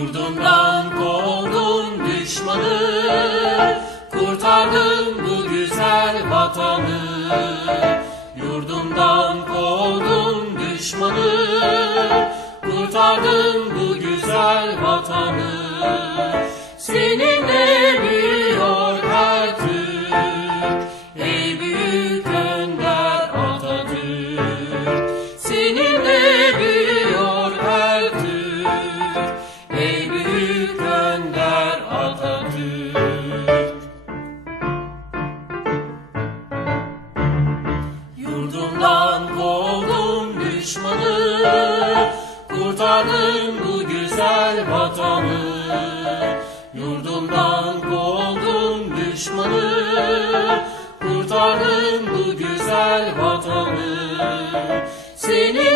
Yurdumdan kovdum düşmanı, kurtardım bu güzel vatanı. Yurdumdan kovdum düşmanı, kurtardım bu güzel vatanı. Vatanın bu güzel vatanı. Yurdumdan kovuldum düşmanı. Kurtardın bu güzel vatanı. Seni